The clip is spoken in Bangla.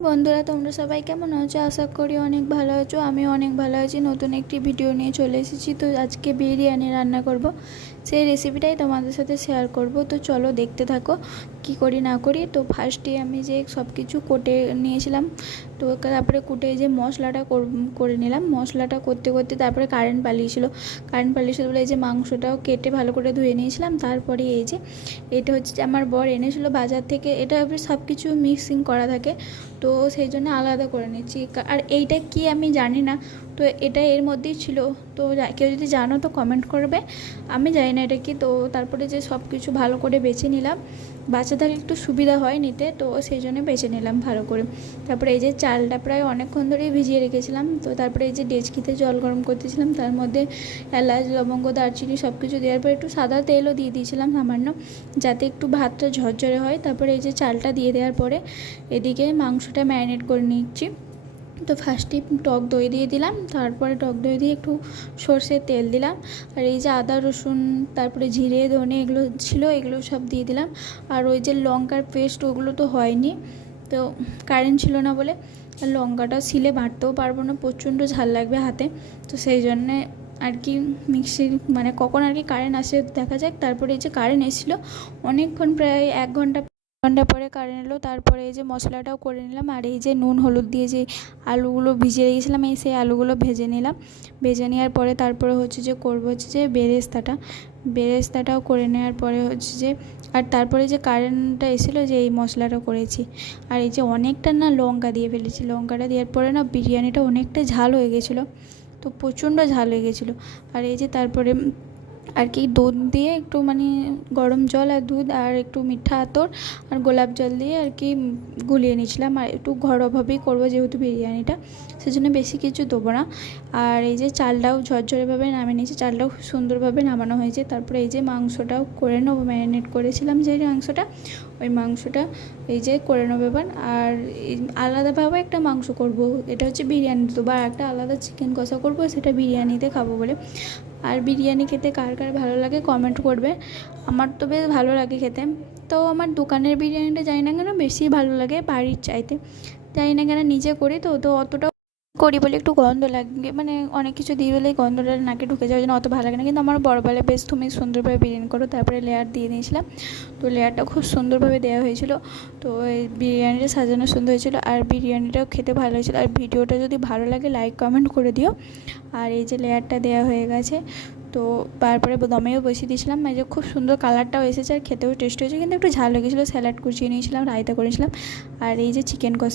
বন্ধুরা, তোমরা সবাই কেমন আছো? আশা করি অনেক ভালো আছো। আমি অনেক ভালো আছি। নতুন একটি ভিডিও নিয়ে চলে এসেছি। তো আজকে বিরিয়ানি রান্না করব, সেই রেসিপিটাই তোমাদের সাথে শেয়ার করব। তো চলো দেখতে থাকো কি করি না করি। তো ফার্স্টে আমি যে সব কিছু কুটে নিয়েছিলাম, তো তারপরে কুটে যে মশলাটা করে নিলাম। মশলাটা করতে করতে তারপরে কারেন্ট পালিয়েছিল বলে এই যে মাংসটাও কেটে ভালো করে ধুয়ে নিয়েছিলাম। তারপরে এই যে এটা হচ্ছে যে আমার বর এনেছিল বাজার থেকে। এটা সব কিছু মিক্সিং করা থাকে, তো সেই জন্য আলাদা করে নিচ্ছি। আর এইটা কি আমি জানি না, তো এটা এর মধ্যেই ছিল। তো কেউ যদি জানো তো কমেন্ট করবে, আমি জানি না এটা কি। তো তারপরে যে সব কিছু ভালো করে বেছে নিলাম, বাচ্চা থাকলে একটু সুবিধা হয় নিতে, তো সেই জন্য বেছে নিলাম ভালো করে। তারপরে এই যে চালটা প্রায় অনেকক্ষণ ধরেই ভিজিয়ে রেখেছিলাম। তো তারপরে এই যে ডেচকিতে জল গরম করতেছিলাম, তার মধ্যে এলাচ, লবঙ্গ, দারচিনি সব কিছু দেওয়ার পর একটু সাদা তেলও দিয়ে দিয়েছিলাম সামান্য, যাতে একটু ভাতটা ঝরঝরে হয়। তারপরে এই যে চালটা দিয়ে দেওয়ার পরে এদিকে মাংসটা ম্যারিনেট করে নিচ্ছি। তো ফার্স্টে টক দই দিয়ে দিলাম, তারপরে টক দই দিয়ে একটু সর্ষের তেল দিলাম, আর এই যে আদা রসুন, তারপরে জিরে ধনে এগুলো ছিল, এগুলো সব দিয়ে দিলাম। আর ওই যে লঙ্কার পেস্ট, ওগুলো তো হয়নি, তো কারেন্ট ছিল না বলে। আর লঙ্কাটা শিলে বাটতেও পারবো না, প্রচণ্ড ঝাল লাগবে হাতে। তো সেই জন্যে আর কি মিক্সির মানে কখন আর কি কারেন্ট আসে দেখা যাক। তারপরে এই যে কারেন্ট এসেছিলো অনেকক্ষণ, প্রায় 1 ঘন্টা পরে কারেন্ট এলো। তারপরে এই যে মশলাটাও করে নিলাম, আর এই যে নুন হলুদ দিয়ে যে আলুগুলো ভিজিয়ে রেখেছিলাম, সেই আলুগুলো ভেজে নিলাম। ভেজে নেওয়ার পরে তারপরে হচ্ছে যে করবো হচ্ছে যে বেরেস্তাটাও করে নেওয়ার পরে হচ্ছে যে, আর তারপরে যে কারেন্টটা এসেছিলো যে এই মশলাটা করেছি। আর এই যে অনেকটা না লঙ্কা দিয়ে ফেলেছি, লঙ্কাটা দেওয়ার পরে না বিরিয়ানিটা অনেকটা ঝাল হয়ে গেছিলো, তো প্রচণ্ড ঝাল হয়ে গেছিলো। আর এই যে তারপরে আর কি দুধ দিয়ে একটু মানে গরম জল আর দুধ আর একটু মিঠা আতর আর গোলাপ জল দিয়ে আর কি গুলিয়ে নিয়েছিলাম। আর একটু ঘরোয়াভাবেই করবো যেহেতু বিরিয়ানিটা, সেজন্য বেশি কিছু দেবো না। আর এই যে চালটাও ঝরঝরেভাবে নামিয়ে নিয়েছি, চালটাও খুব সুন্দরভাবে নামানো হয়েছে। তারপরে এই যে মাংসটাও করে নেবো, ম্যারিনেট করেছিলাম যে মাংসটা, ওই মাংসটা এই যে করে নেবো এবার। আর আলাদাভাবে একটা মাংস করব, এটা হচ্ছে বিরিয়ানি দেবো, আর একটা আলাদা চিকেন কষা করবো, সেটা বিরিয়ানিতে খাবো বলে। আর বিরিয়ানি খেতে কার কার ভালো লাগে কমেন্ট করবে। আমার তো বেশ ভালো লাগে খেতে। তো আমার দোকানের বিরিয়ানিটা জানি না কেন বেশি ভালো লাগে বাড়ির চাইতে, জানি না কেন, নিজে করি তো অতটা করি বলে একটু গন্ধ লাগে, মানে অনেক কিছু দিয়ে বলে গন্ধটা নাকে ঢুকে যাওয়ার জন্য অত ভালো লাগে না। কিন্তু আমার বড় বলে, বেশ তুমি সুন্দরভাবে বিরিয়ানি করো। তারপরে লেয়ার দিয়ে দিয়েছিলাম, তো লেয়ারটা খুব সুন্দরভাবে দেওয়া হয়েছিল। তো এই বিরিয়ানিটা সাজানো সুন্দর হয়েছিল, আর বিরিয়ানিটাও খেতে ভালো হয়েছিল। আর ভিডিওটা যদি ভালো লাগে লাইক কমেন্ট করে দিও। আর এই যে লেয়ারটা দেওয়া হয়ে গেছে, তো তারপরে দমেও বসিয়ে দিয়েছিলাম। এই যে খুব সুন্দর কালারটাও এসেছে, আর খেতেও টেস্ট হয়েছে, কিন্তু একটু ঝাল হয়ে গেছিলো। স্যালাড কুচিয়ে নিয়েছিলাম, রায়তা করেছিলাম, আর এই যে চিকেন কষা।